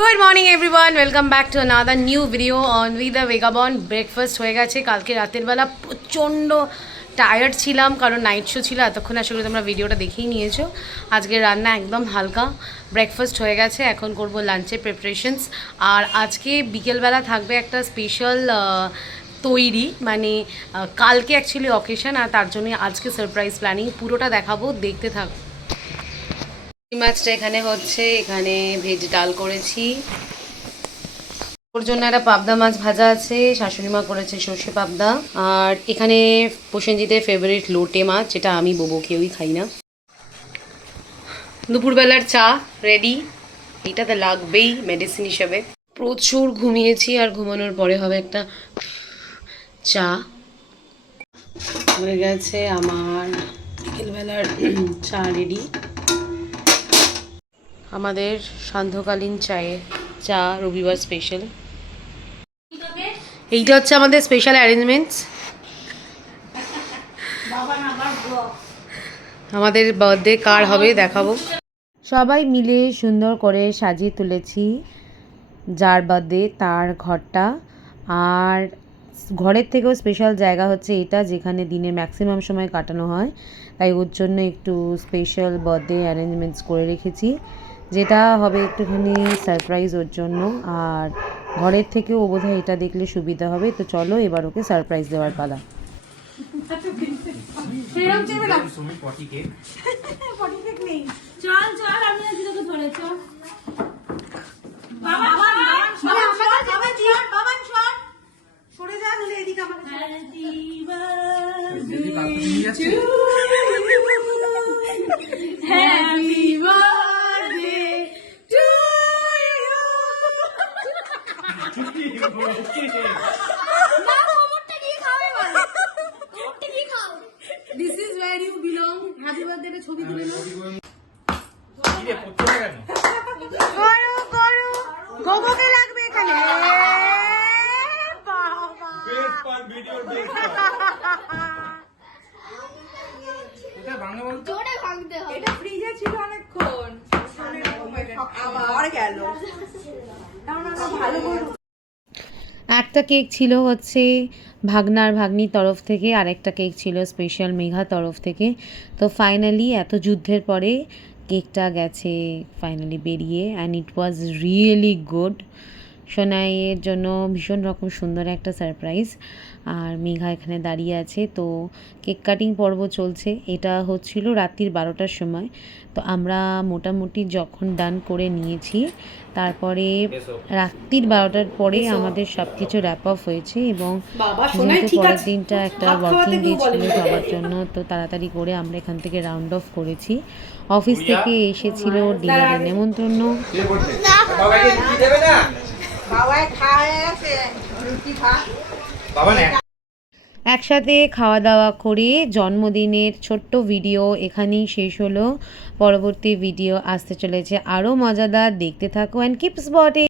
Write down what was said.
Good morning everyone, welcome back to another new video on with the vagabond. Breakfast হয়ে গেছে। কালকে রাতের বেলা প্রচণ্ড টায়ার্ড ছিলাম, কারণ নাইট শো ছিল। এতক্ষণ আশা করি তোমরা ভিডিওটা দেখেই নিয়েছো। আজকের রান্না একদম হালকা। ব্রেকফাস্ট হয়ে গেছে, এখন করব লাঞ্চের প্রিপারেশনস। আর আজকে বিকেলবেলা থাকবে একটা স্পেশাল তৈরি, মানে কালকে অ্যাকচুয়ালি অকেশন, আর তার জন্য আজকে সারপ্রাইজ প্ল্যানিং। পুরোটা দেখাবো, দেখতে থাকো। মাছটা এখানে হচ্ছে, এখানে ভেজ ডাল করেছি, ওর জন্য একটা পাবদা মাছ ভাজা আছে, শাশুড়ি মা করেছে সর্ষে পাবদা। আর এখানে প্রসেনজিতের ফেভারিট লোটে মাছ, যেটা আমি বোবো কেউই খাই না। দুপুরবেলার চা রেডি, এটা তো লাগবেই মেডিসিন হিসেবে। প্রচুর ঘুমিয়েছি, আর ঘুমানোর পরে হবে একটা চা। হয়ে গেছে আমার বিকেলবেলার চা রেডি। আমাদের সান্ধ্যকালীন চায়ে চা, রবিবার স্পেশাল। এইটা হচ্ছে আমাদের স্পেশাল অ্যারেঞ্জমেন্টস। আমাদের বার্থডে কার হবে দেখাবো। সবাই মিলে সুন্দর করে সাজিয়ে তুলেছি যার বার্থডে তার ঘরটা। আর ঘরের থেকেও স্পেশাল জায়গা হচ্ছে এটা, যেখানে দিনের ম্যাক্সিমাম সময় কাটানো হয়, তাই ওর জন্য একটু স্পেশাল বার্থডে অ্যারেঞ্জমেন্টস করে রেখেছি, যেটা হবে একটুখানি সারপ্রাইজ ওর জন্য। আর ঘরের থেকেও ও বোধহয় এটা দেখলে সুবিধা হবে। তো চলো এবার ওকে সারপ্রাইজ দেওয়ার পালা। This is where you belong. Happy birthday তে ছবি তুলে নাও। কি রে পড়তে কেন? করো করো। গোগোকে লাগবে এখানে। বাবা। বেস্ট পার্ট ভিডিওর বেস্ট পার্ট। এটা ভাঙা বল। জোরে ভাঙতে হবে। এটা ফ্রিজে ছিল অনেকক্ষণ। আবার গেল। না ভালো করে। একটা কেক ছিল হচ্ছে ভাগনার ভাগ্নির তরফ থেকে, আরেকটা কেক ছিল স্পেশাল মেঘা তরফ থেকে। তো ফাইনালি এত যুদ্ধের পরে কেকটা গেছে ফাইনালি বেরিয়ে, and it was really good. সোনাইয়ের জন্য ভীষণ রকম সুন্দর একটা সারপ্রাইজ। আর মেঘা এখানে দাঁড়িয়ে আছে, তো কেক কাটিং পর্ব চলছে। এটা হচ্ছিল রাত্রির 12টার সময়। তো আমরা মোটামুটি যখন ডান করে নিয়েছি, তারপরে রাত্রির 12টার পরে আমাদের সব কিছু র্যাপ অফ হয়েছে। এবং যেহেতু পরের দিনটা একটা ওয়ার্কিং ডে ছিল সবার জন্য, তো তাড়াতাড়ি করে আমরা এখান থেকে রাউন্ড অফ করেছি। অফিস থেকে এসেছিল ডিনারের নেমন্তন্ন। একসাথে খাওয়া দাওয়া করে জন্মদিনের ছোট্ট ভিডিও এখানেই শেষ হলো। পরবর্তী ভিডিও আসতে চলেছে আরও মজাদার, দেখতে থাকো অ্যান্ড কিপ স্পটিং।